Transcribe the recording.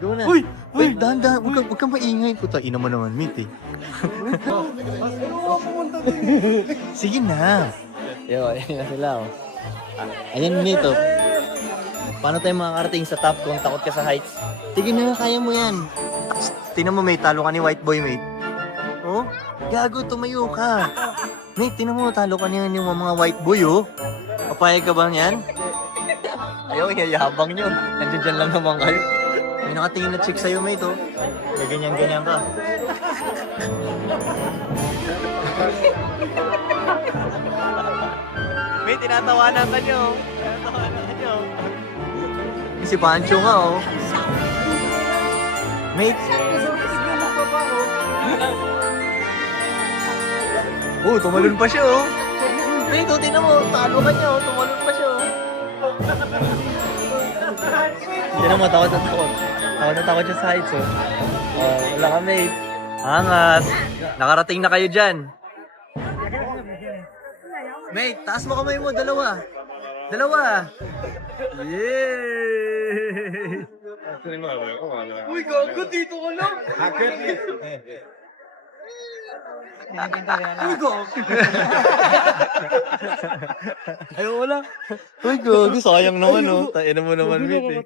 Go na. Uy! Wait, dahan-dahan. Huwag kang maingay. Puta, ina mo naman, mate eh. Sige na. Yo, ayun na sila oh. Ayun nito. Paano tayo makakarating sa top kung takot ka sa heights? Sige na, kaya mo yan. Tinan mo, mate, talo ka ni white boy, mate. Oh? Gago, tumayo ka. Mate, tinan mo, talo ka niyan yung mga white boy, oh. Papayag ka ba yan? Ayaw, yayabang nyo. Nandiyan dyan lang naman kayo. May nakatingin na chick sa'yo, mate, oh. Kaya ganyan-ganyan ka. May tinatawanan ka nyo. Tinatawanan ka nyo. Si Pancho nga, oh. Mate. Oh, tumalon pa siya, oh. Mate, oh, tinan mo, talo ka niya, oh. Tumalon pa siya, oh. Tinan mo, takot na takot. Takot na takot siya sa heights oh. Oh, wala ka mate. Angas. Nakarating na kayo dyan. Mate, taas mo kamay mo, dalawa. Dalawa. Yeah! Uy, gago, dito ka lang. Uy, gago. Ay, wala. Uy, gago. Sayang naman, oh. Tain mo naman, mate. Eh.